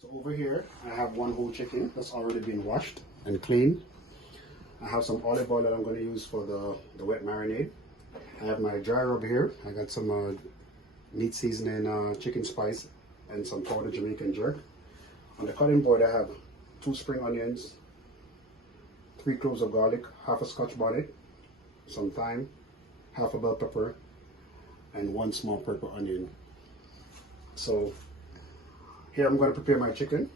So over here, I have one whole chicken that's already been washed and cleaned. I have some olive oil that I'm going to use for the wet marinade. I have my dry rub here. I got some meat seasoning, chicken spice, and some powdered Jamaican jerk. On the cutting board, I have 2 spring onions, 3 cloves of garlic, half a scotch bonnet, some thyme, half a bell pepper, and 1 small purple onion. So here I'm going to prepare my chicken.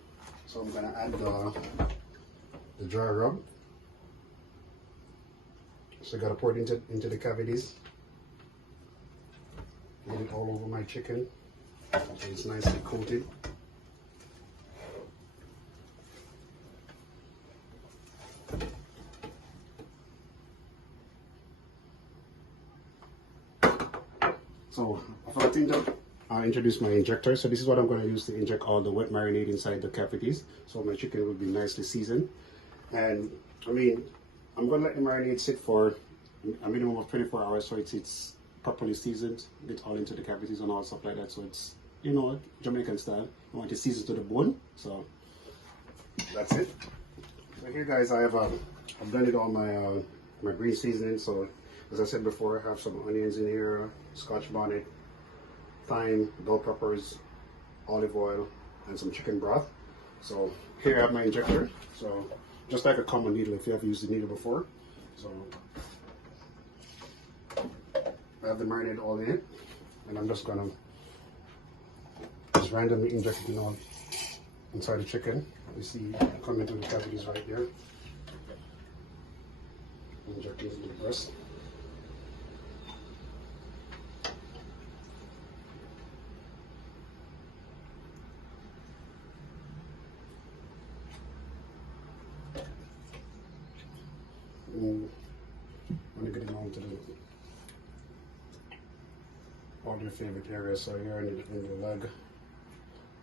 So I'm going to add the dry rub. So I got to pour it into the cavities. Get it all over my chicken so it's nicely coated. So I forgot to introduce my injector. So this is what I'm going to use to inject all the wet marinade inside the cavities. So my chicken will be nicely seasoned. And I mean, I'm going to let the marinade sit for a minimum of 24 hours so it's properly seasoned, get all into the cavities and all stuff like that. So it's, you know, Jamaican style. I want it seasoned to the bone. So that's it. So here, guys, I've blended all my my green seasoning. So as I said before, I have some onions in here, scotch bonnet, thyme, bell peppers, olive oil, and some chicken broth. So here I have my injector. So just like a common needle, if you have used the needle before. So I have the marinade all in it, and I'm just gonna randomly inject it all inside the chicken. You see coming through the cavities right there. Inject it into the breast. I'm gonna get it on to all your favorite areas. So here in the leg,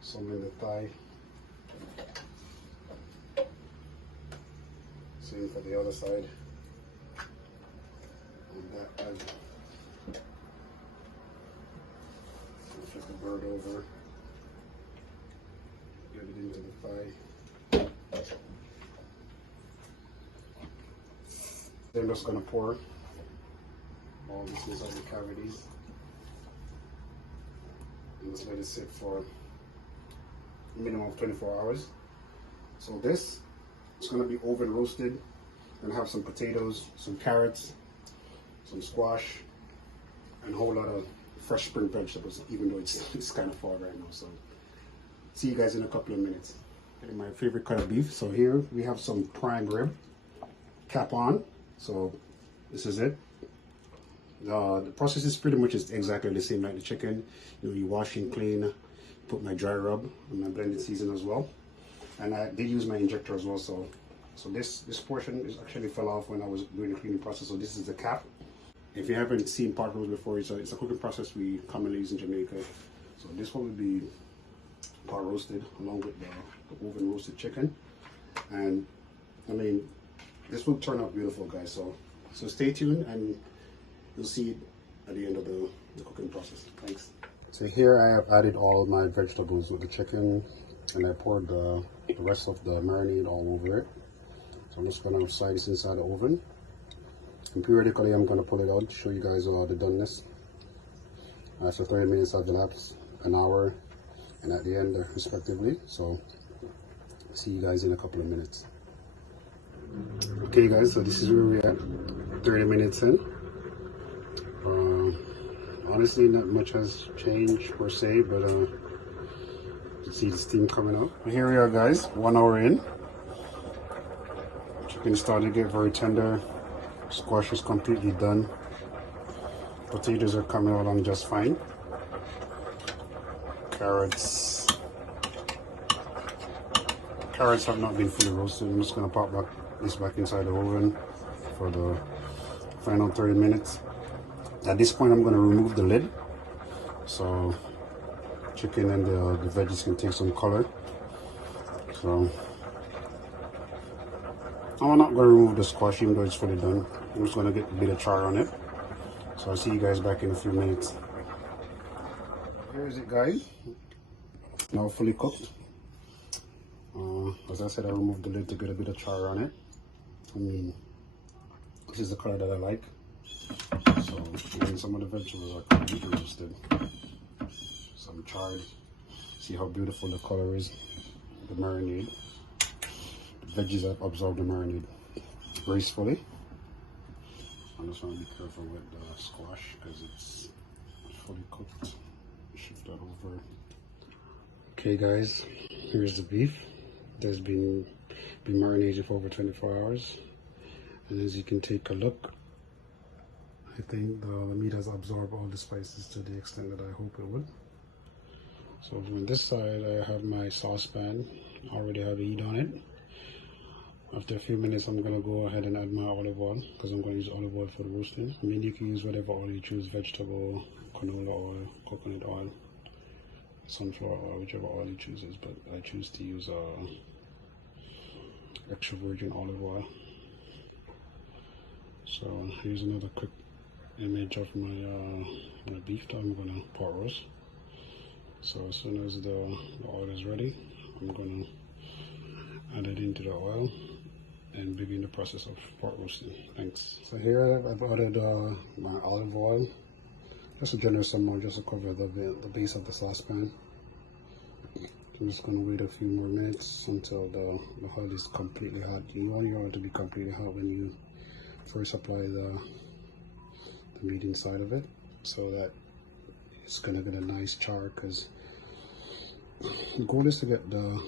some in the thigh. Same for the other side. And that leg. Flip the bird over. Get it into the thigh. Then I'm just going to pour all this inside the cavities and just let it sit for a minimum of 24 hours. So this is going to be oven roasted. I'm going to have some potatoes, some carrots, some squash, and a whole lot of fresh spring vegetables, even though it's kind of fall right now. So see you guys in a couple of minutes. Getting my favorite cut of beef. So here we have some prime rib, cap on. So this is it. The process is pretty much exactly the same like the chicken. You know, you wash and clean, put my dry rub and my blended season as well. And I did use my injector as well. So this portion is actually fell off when I was doing the cleaning process. So this is the cap. If you haven't seen pot roast before, it's a cooking process we commonly use in Jamaica. So this one will be pot roasted along with the oven roasted chicken. And I mean, this will turn out beautiful, guys. So stay tuned and you'll see it at the end of the cooking process. Thanks. So here I have added all my vegetables with the chicken, and I poured the rest of the marinade all over it. So I'm just gonna slide this inside the oven. And periodically I'm gonna pull it out to show you guys all the doneness. After 30 minutes I've elapsed, an hour, and at the end respectively. So see you guys in a couple of minutes. Okay guys, so this is where we're at, 30 minutes in. Honestly, not much has changed per se, but you can see the steam coming up. And here we are guys, 1 hour in. Chicken starting to get very tender. Squash is completely done. Potatoes are coming along just fine. Carrots have not been fully roasted. I'm just gonna pop this back inside the oven for the final 30 minutes. At this point, I'm gonna remove the lid so chicken and the veggies can take some color. So I'm not gonna remove the squash even though it's fully done. I'm just gonna get a bit of char on it. So I'll see you guys back in a few minutes. Here is it guys, now fully cooked. As I said, I removed the lid to get a bit of char on it. I mean, this is the color that I like. So, again, some of the vegetables are completely roasted. Some charred. See how beautiful the color is. The marinade. The veggies have absorbed the marinade gracefully. I just want to be careful with the squash because it's fully cooked. Shift that over. Okay, guys, here's the beef. There's been marinated for over 24 hours. And as you can take a look, I think the meat has absorbed all the spices to the extent that I hope it would. So on this side, I have my saucepan. I already have heat on it. After a few minutes, I'm going to go ahead and add my olive oil because I'm going to use olive oil for the roasting. I mean, you can use whatever oil you choose, vegetable, canola oil, coconut oil, sunflower oil, whichever oil you choose, but I choose to use extra virgin olive oil. So here's another quick image of my my beef that I'm gonna pot roast. So as soon as the oil is ready, I'm gonna add it into the oil and begin the process of pot roasting. Thanks. So here I've added my olive oil, just a generous amount, just to cover the base of the saucepan. I'm just gonna wait a few more minutes until the oil is completely hot. You want your oil to be completely hot when you first apply the meat inside of it, so that it's gonna get a nice char, because the goal is to get the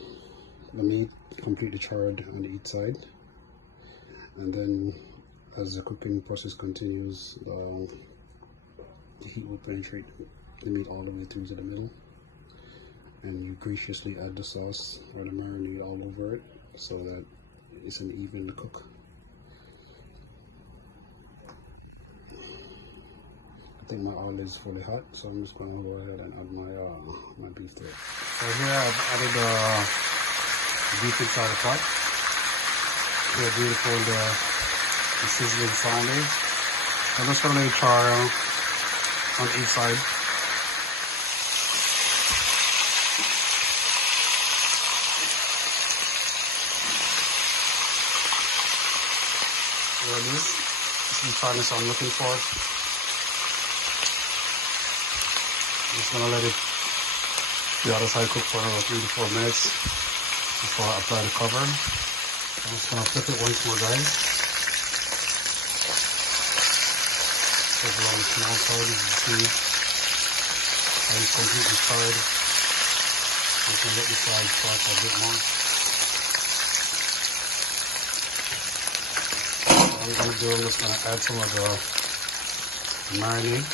meat completely charred on each side, and then as the cooking process continues, the heat will penetrate the meat all the way through to the middle, and you graciously add the sauce or the marinade all over it so that it's an even cook. I think my oil is fully hot, so I'm just going to go ahead and add my beef to it. So here I've added the beef inside the pot. See how beautiful the sizzling sound is. I'm just going to let it char on each side. There it is. This is the charness I'm looking for. I'm just gonna let it, the other side cook for another 3 to 4 minutes before I apply the cover. I'm just gonna flip it once more, guys. Flip it on the small side, as you see. And it's completely charred. You can let the side char for a bit more. What I'm gonna do, I'm just gonna add some of the marinade.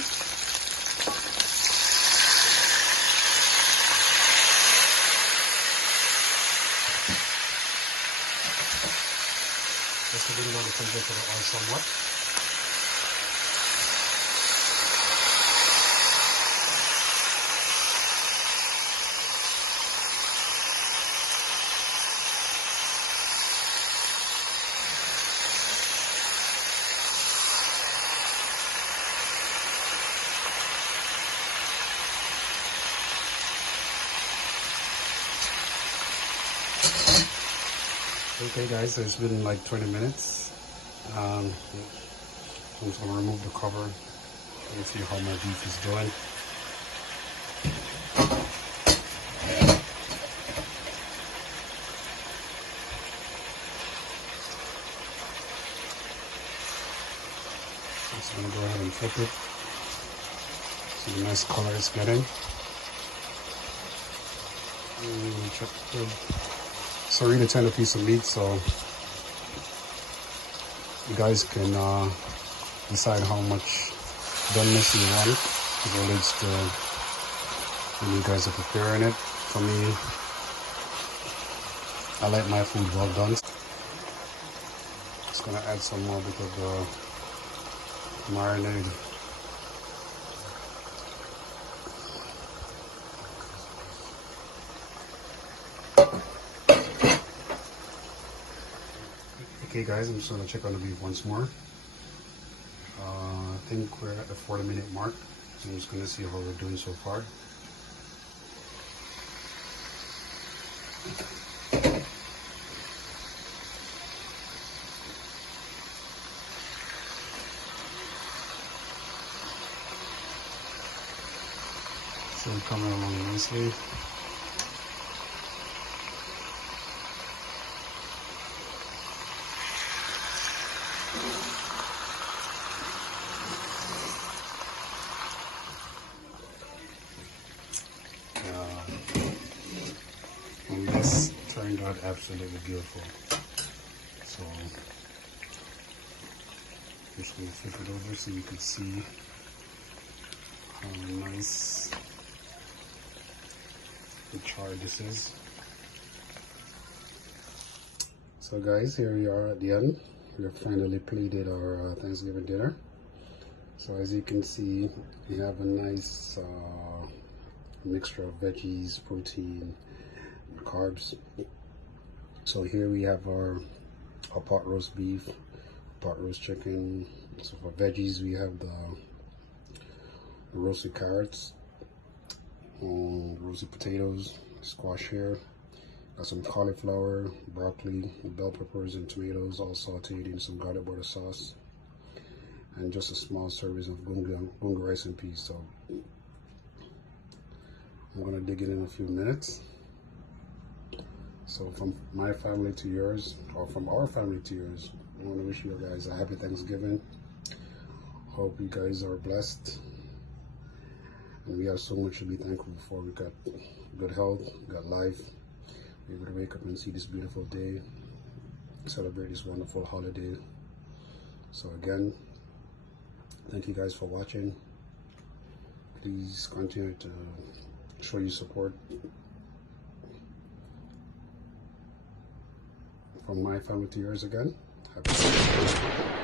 Just to bring down the temperature of the oil somewhat. Okay guys, so it's been like 20 minutes. I'm just going to remove the cover and see how my beef is doing. Just going to go ahead and flip it. See the nice color it's getting. It's a really tender piece of meat, so you guys can decide how much doneness you want as it relates to when you guys are preparing it. For me, I like my food well done. Just gonna add some more bit of the marinade. Okay guys, I'm just going to check on the beef once more. I think we're at the 40-minute mark. So I'm just going to see how we're doing so far. So we're coming along nicely. And this turned out absolutely beautiful. So I'm just going to flip it over so you can see how nice the char this is. So guys, here we are at the end. We have finally plated our Thanksgiving dinner. So as you can see, we have a nice mixture of veggies, protein, and carbs. So here we have our pot roast beef, pot roast chicken. So for veggies, we have the roasted carrots, roasted potatoes, squash here. Got some cauliflower, broccoli, bell peppers, and tomatoes, all sauteed in some garlic butter sauce. And just a small serving of bunga rice and peas. So I'm gonna dig in a few minutes. So from my family to yours, or from our family to yours, I want to wish you guys a happy Thanksgiving. Hope you guys are blessed, and we have so much to be thankful for. We got good health, we got life. We're able to wake up and see this beautiful day, celebrate this wonderful holiday. So again, thank you guys for watching. Please continue to show your support. From my family to yours again, happy Thanksgiving.